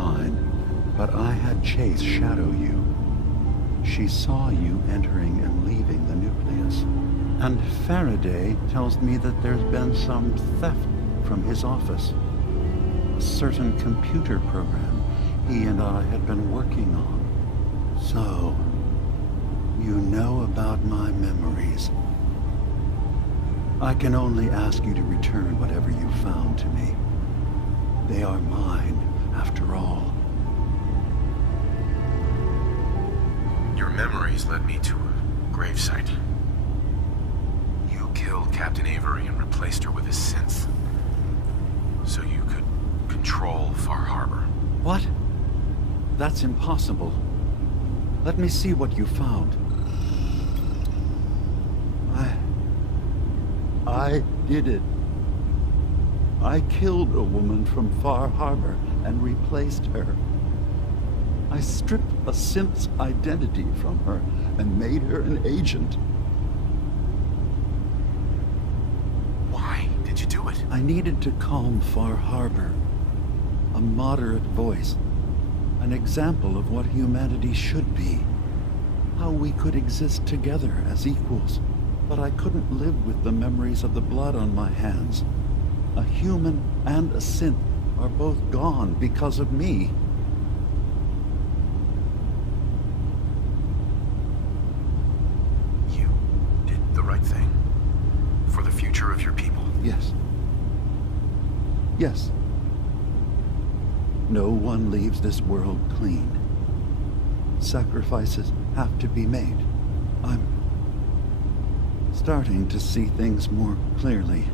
mine, but I had Chase shadow you. She saw you entering and leaving the nucleus. And Faraday tells me that there's been some theft from his office. A certain computer program he and I had been working on. So, you know about my memories. I can only ask you to return whatever you found to me. They are mine, after all. Your memories led me to a gravesite. You killed Captain Avery and replaced her with a synth, so you could control Far Harbor. What? That's impossible. Let me see what you found. I did it. I killed a woman from Far Harbor and replaced her. I stripped a synth's identity from her and made her an agent. Why did you do it? I needed to calm Far Harbor. A moderate voice. An example of what humanity should be. How we could exist together as equals. But I couldn't live with the memories of the blood on my hands. A human and a synth are both gone because of me. You did the right thing. For the future of your people. Yes. Yes. No one leaves this world clean. Sacrifices have to be made. I'm starting to see things more clearly.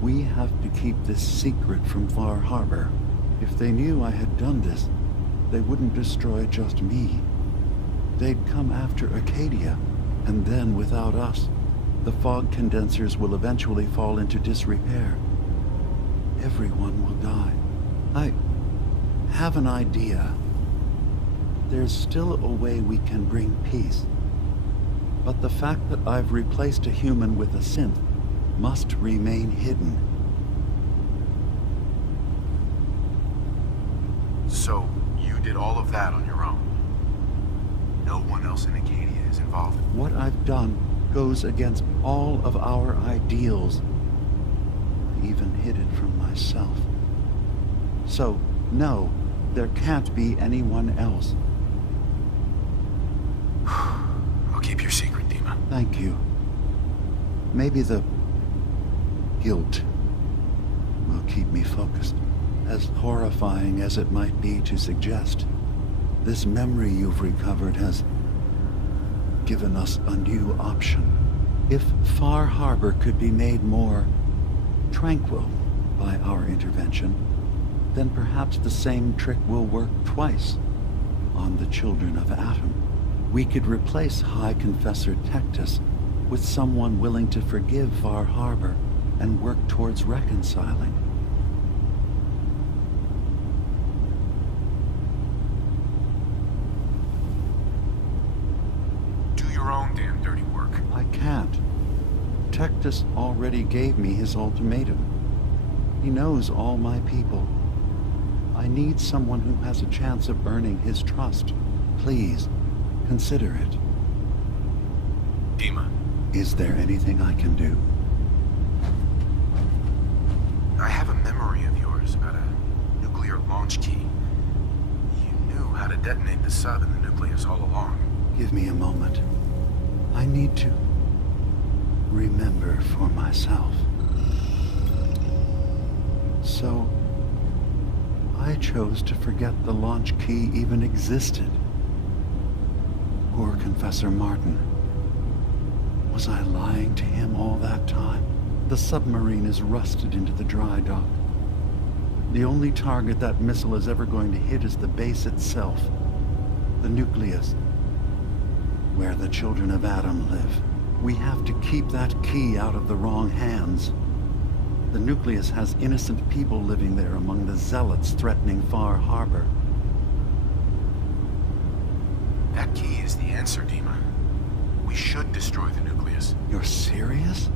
We have to keep this secret from Far Harbor. If they knew I had done this, they wouldn't destroy just me. They'd come after Acadia, and then without us, the fog condensers will eventually fall into disrepair. Everyone will die. I have an idea. There's still a way we can bring peace. But the fact that I've replaced a human with a synth must remain hidden. So, you did all of that on your own? No one else in Acadia is involved? What I've done goes against all of our ideals. I even hid it from myself. So, no, there can't be anyone else. I'll keep your secret, DiMы. Thank you. Maybe the guilt will keep me focused. As horrifying as it might be to suggest, this memory you've recovered has given us a new option. If Far Harbor could be made more tranquil by our intervention, then perhaps the same trick will work twice on the children of Atom. We could replace High Confessor Tectus with someone willing to forgive Far Harbor and work towards reconciling. Do your own damn dirty work. I can't. Tectus already gave me his ultimatum. He knows all my people. I need someone who has a chance of earning his trust. Please, consider it. DiMы. Is there anything I can do? I have a memory of yours about a nuclear launch key. You knew how to detonate the sub in the nucleus all along. Give me a moment. I need to remember for myself. So, I chose to forget the launch key even existed. Poor Confessor Martin. Was I lying to him all that time? The submarine is rusted into the dry dock. The only target that missile is ever going to hit is the base itself. The nucleus. Where the children of Atom live. We have to keep that key out of the wrong hands. The nucleus has innocent people living there among the zealots threatening Far Harbor. That key is the answer, DiMы. We should destroy the nucleus. You're serious?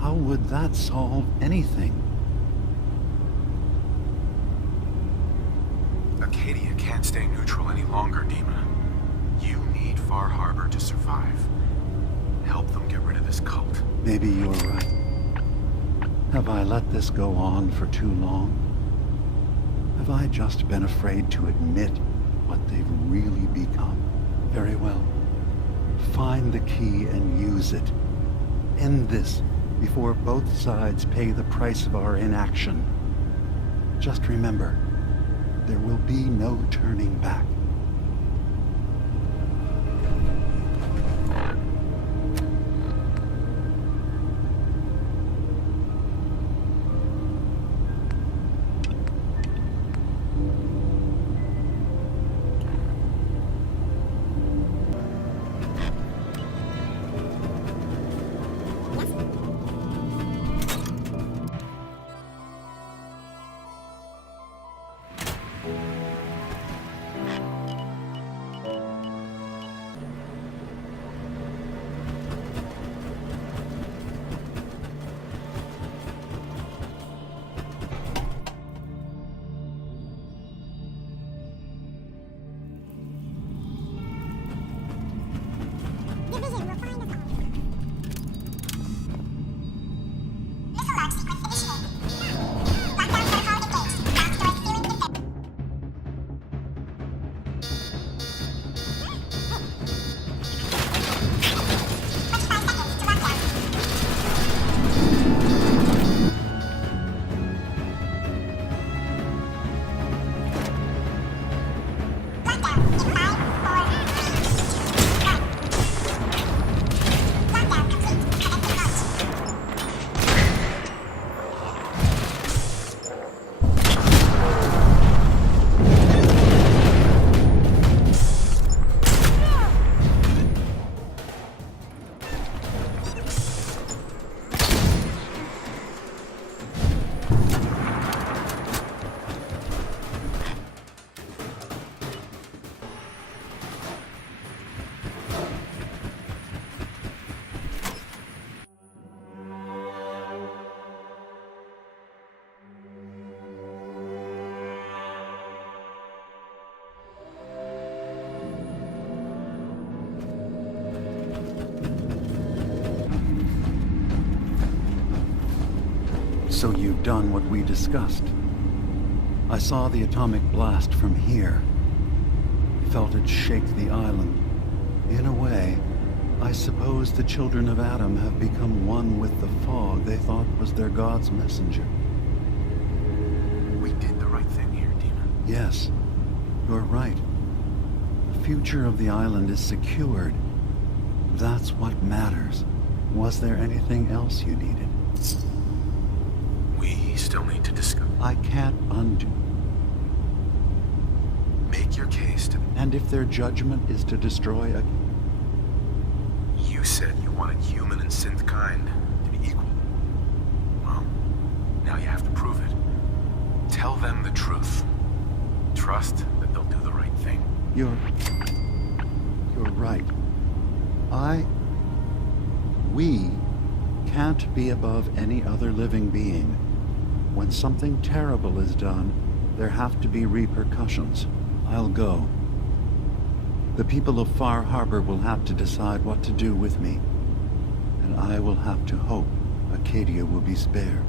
How would that solve anything? Acadia can't stay neutral any longer, ДиМы. You need Far Harbor to survive. Help them get rid of this cult. Maybe you're right. Have I let this go on for too long? Have I just been afraid to admit what they've really become? Very well. Find the key and use it. End this before both sides pay the price of our inaction. Just remember, there will be no turning back. So you've done what we discussed. I saw the atomic blast from here. Felt it shake the island. In a way, I suppose the children of Adam have become one with the fog they thought was their God's messenger. We did the right thing here, ДиМы. Yes, you're right. The future of the island is secured. That's what matters. Was there anything else you needed? We still need to discuss. I can't undo. Make your case to... And if their judgment is to destroy a... You said you wanted human and synth kind to be equal. Well, now you have to prove it. Tell them the truth. Trust that they'll do the right thing. You're right. We can't be above any other living being. When something terrible is done, there have to be repercussions. I'll go. The people of Far Harbor will have to decide what to do with me. And I will have to hope Acadia will be spared.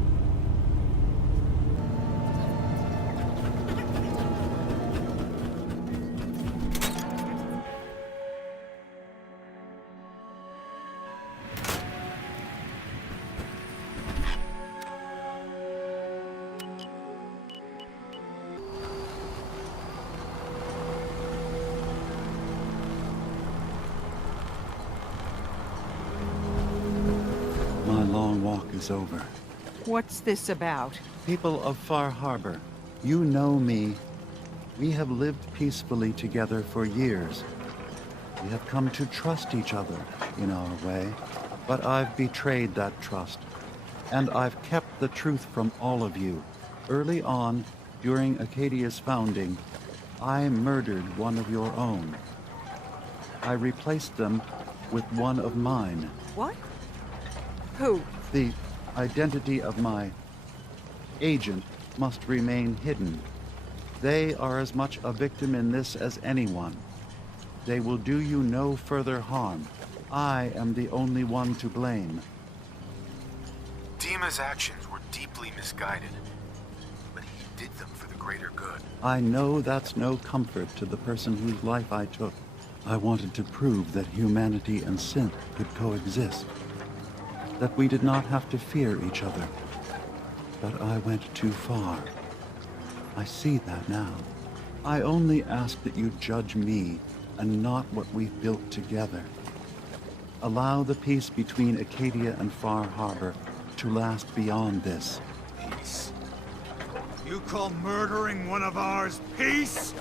Over. What's this about? People of Far Harbor, you know me. We have lived peacefully together for years. We have come to trust each other in our way, but I've betrayed that trust. And I've kept the truth from all of you. Early on, during Acadia's founding, I murdered one of your own. I replaced them with one of mine. What? Who? The identity of my agent must remain hidden. They are as much a victim in this as anyone. They will do you no further harm. I am the only one to blame. DiMը's actions were deeply misguided, but he did them for the greater good. I know that's no comfort to the person whose life I took. I wanted to prove that humanity and synth could coexist. That we did not have to fear each other. But I went too far. I see that now. I only ask that you judge me and not what we've built together. Allow the peace between Acadia and Far Harbor to last beyond this. Peace? You call murdering one of ours peace?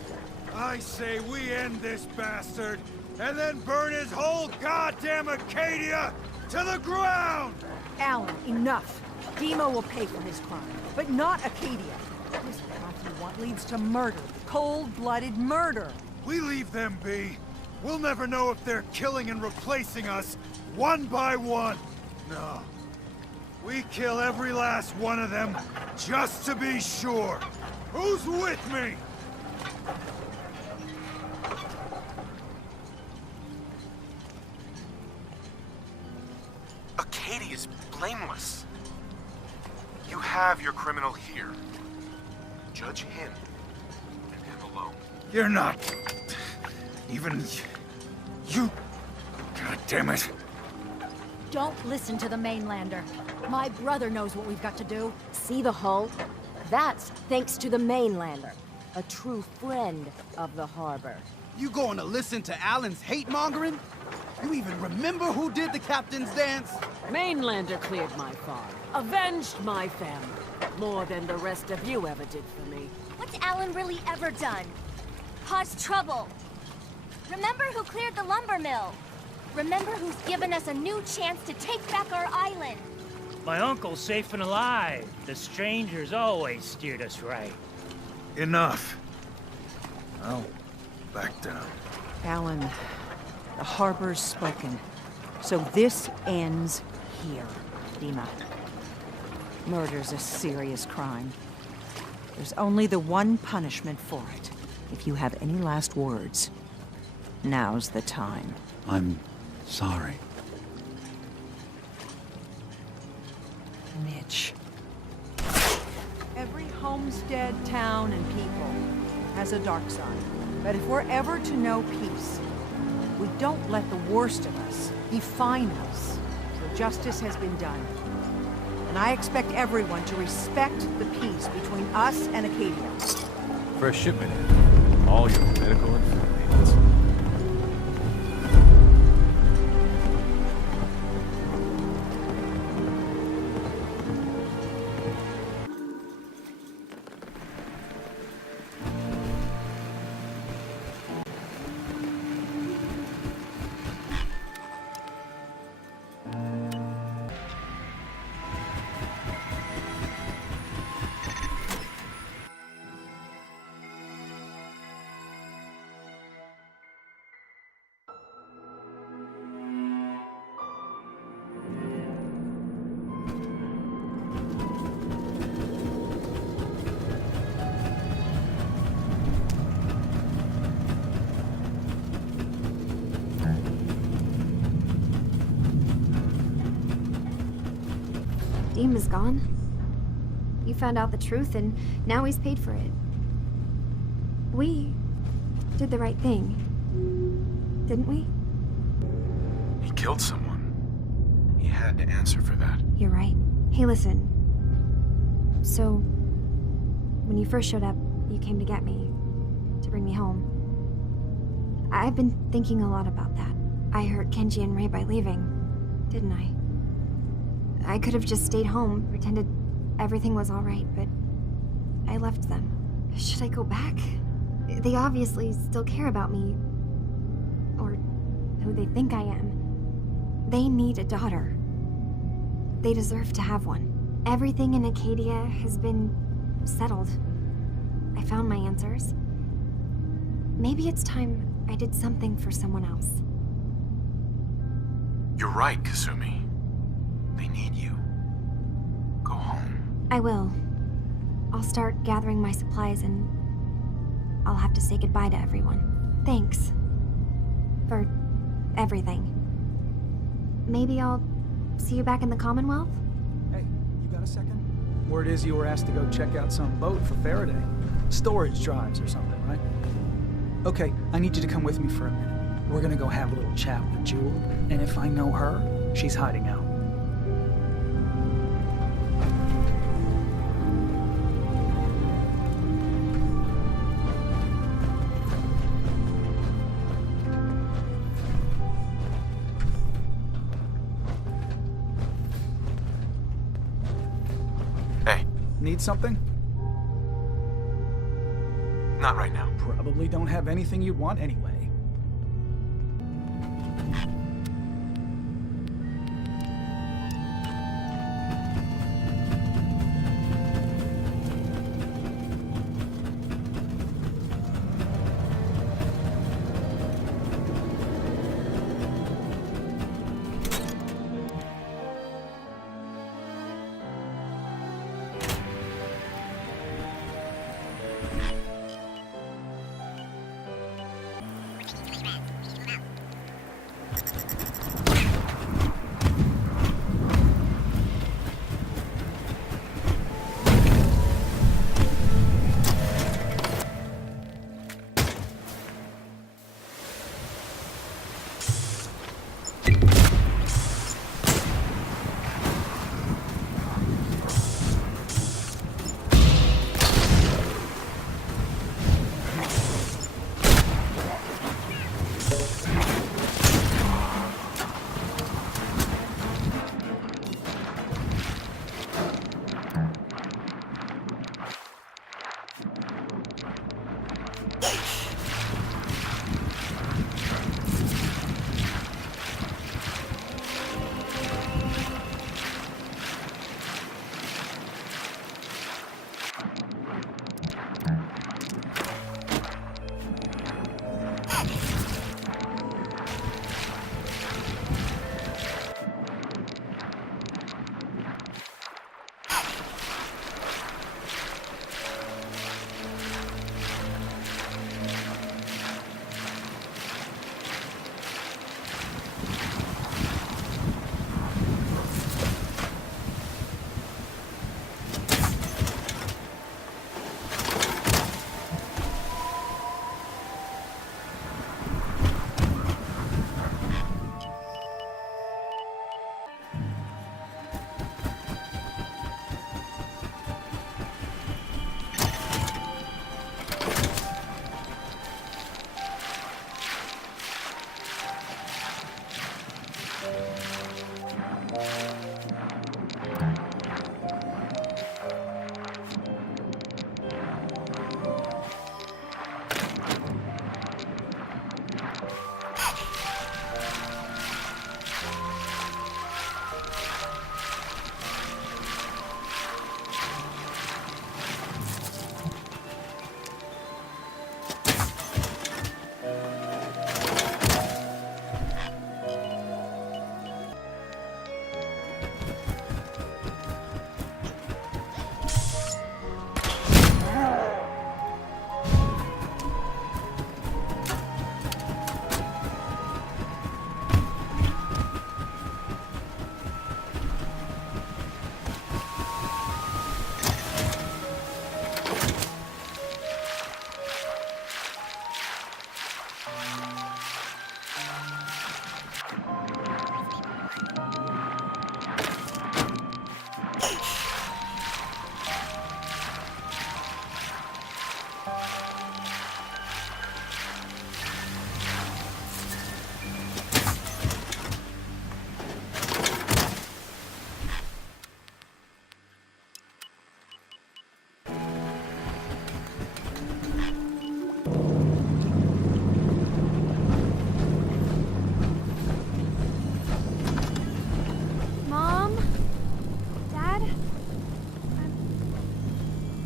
I say we end this bastard, and then burn his whole goddamn Acadia to the ground! Alan, enough. ＤiMы will pay for his crime, but not Acadia. This path you want leads to murder. Cold-blooded murder. We leave them be. We'll never know if they're killing and replacing us, one by one. No. We kill every last one of them, just to be sure. Who's with me? Acadia's blameless. You have your criminal here. Judge him, and him alone. You're not... even... you... God damn it. Don't listen to the mainlander. My brother knows what we've got to do. See the hull? That's thanks to the mainlander. A true friend of the harbor. You going to listen to Alan's hate-mongering? You even remember who did the captain's dance? Mainlander cleared my farm, avenged my family, more than the rest of you ever did for me. What's Alan really ever done? Caused trouble. Remember who cleared the lumber mill? Remember who's given us a new chance to take back our island? My uncle's safe and alive. The strangers always steered us right. Enough. I'll back down. Alan, the harbor's spoken. So this ends here, DiMы. Murder's a serious crime. There's only the one punishment for it. If you have any last words, now's the time. I'm sorry. Mitch. Every homestead, town, and people has a dark side. But if we're ever to know peace, we don't let the worst of us define us. So justice has been done. And I expect everyone to respect the peace between us and Acadia. Fresh shipment in. All your medical and food needs. DiMы's gone. You found out the truth, and now he's paid for it. We did the right thing, didn't we? He killed someone. He had to answer for that. You're right. Hey, listen. So, when you first showed up, you came to get me, to bring me home. I've been thinking a lot about that. I hurt Kenji and Ray by leaving, didn't I? I could have just stayed home, pretended everything was all right, but I left them. Should I go back? They obviously still care about me, or who they think I am. They need a daughter. They deserve to have one. Everything in Acadia has been settled. I found my answers. Maybe it's time I did something for someone else. You're right, Kasumi. They need you. Go home. I will. I'll start gathering my supplies and I'll have to say goodbye to everyone. Thanks. For everything. Maybe I'll see you back in the Commonwealth? Hey, you got a second? Word is you were asked to go check out some boat for Faraday. Storage drives or something, right? Okay, I need you to come with me for a minute. We're gonna go have a little chat with Jewel, and if I know her, she's hiding out. Hey. Need something? Not right now. Probably don't have anything you'd want anyway.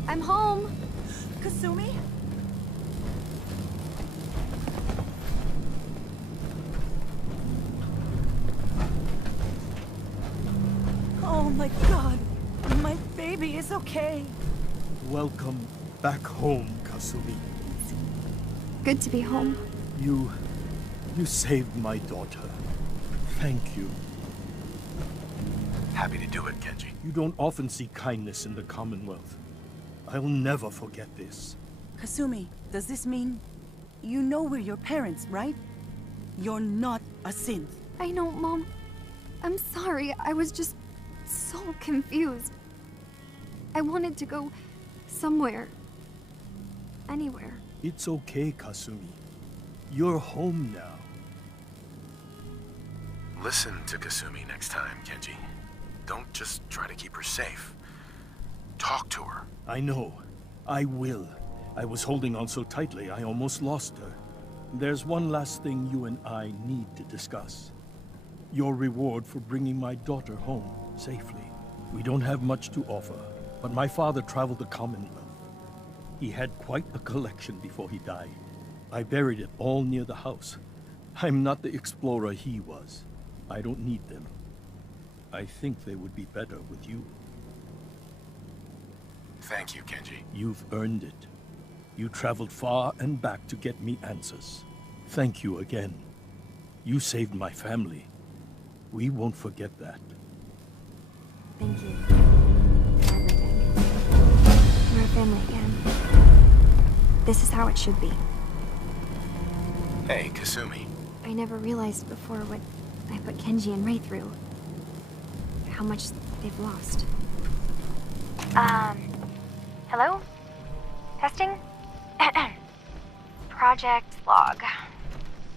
I'm home. Kasumi? Oh my god. My baby is okay. Welcome back home, Kasumi. good to be home. You saved my daughter. Thank you. Happy to do it, Kenji. You don't often see kindness in the Commonwealth. I'll never forget this. Kasumi, does this mean you know we're your parents, right? You're not a synth. I know, Mom. I'm sorry. I was just so confused. I wanted to go somewhere. Anywhere. It's okay, Kasumi. You're home now. Listen to Kasumi next time, Kenji. Don't just try to keep her safe. Talk to her. I know. I will. I was holding on so tightly, I almost lost her. There's one last thing you and I need to discuss. Your reward for bringing my daughter home safely. We don't have much to offer, but my father traveled the Commonwealth. He had quite a collection before he died. I buried it all near the house. I'm not the explorer he was. I don't need them. I think they would be better with you. Thank you, Kenji. You've earned it. You traveled far and back to get me answers. Thank you again. You saved my family. We won't forget that. Thank you for everything. We're a family again. This is how it should be. Hey, Kasumi. I never realized before what I put Kenji and Ray through. How much they've lost. Hello? Testing? Project log.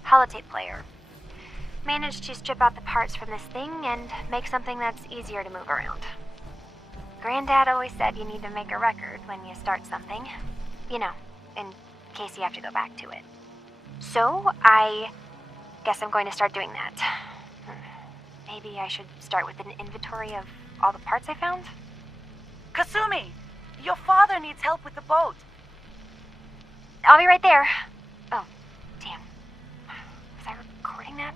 Holotape player. Managed to strip out the parts from this thing and make something that's easier to move around. Granddad always said you need to make a record when you start something. You know, in case you have to go back to it. So, I guess I'm going to start doing that. Maybe I should start with an inventory of all the parts I found? Kasumi! Your father needs help with the boat. I'll be right there. Oh, damn. Was I recording that?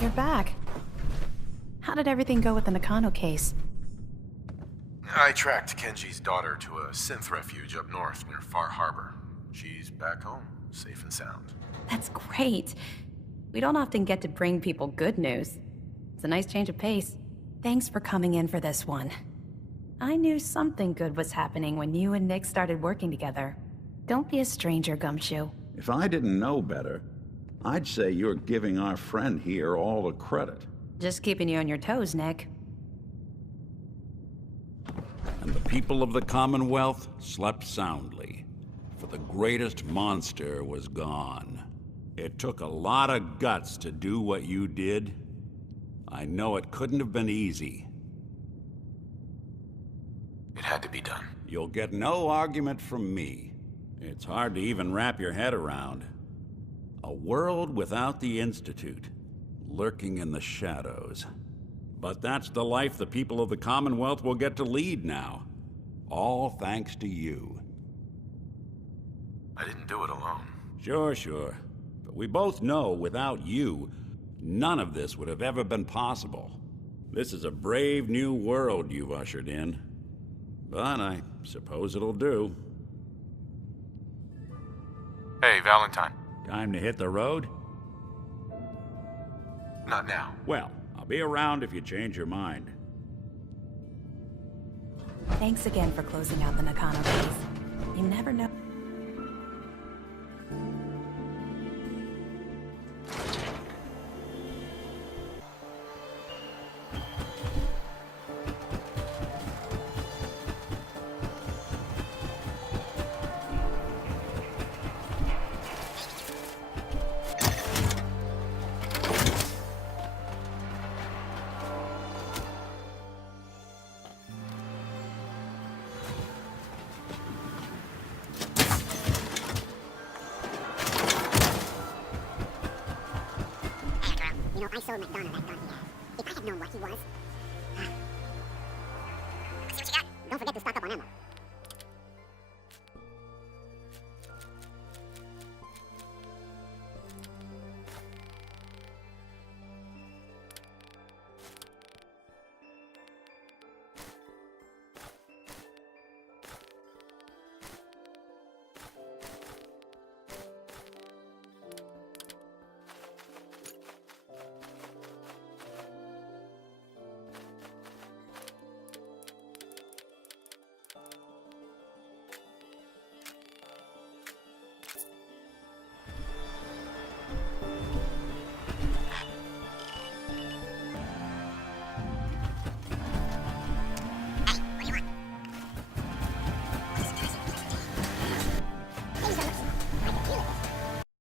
You're back. How did everything go with the Nakano case? I tracked Kenji's daughter to a synth refuge up north near Far Harbor. She's back home, safe and sound. That's great. We don't often get to bring people good news. It's a nice change of pace. Thanks for coming in for this one. I knew something good was happening when you and Nick started working together. Don't be a stranger, Gumshoe. If I didn't know better, I'd say you're giving our friend here all the credit. Just keeping you on your toes, Nick. And the people of the Commonwealth slept soundly, for the greatest monster was gone. It took a lot of guts to do what you did. I know it couldn't have been easy. It had to be done. You'll get no argument from me. It's hard to even wrap your head around. A world without the Institute, lurking in the shadows. But that's the life the people of the Commonwealth will get to lead now. All thanks to you. I didn't do it alone. Sure. But we both know without you, none of this would have ever been possible. This is a brave new world you've ushered in. But I suppose it'll do. Hey, Valentine. Time to hit the road? Not now. Well, I'll be around if you change your mind. Thanks again for closing out the Nakano case. You never know. You know, I sold McDonald that gun he had. If I had known what he was... See what you got? Don't forget to stock up on ammo.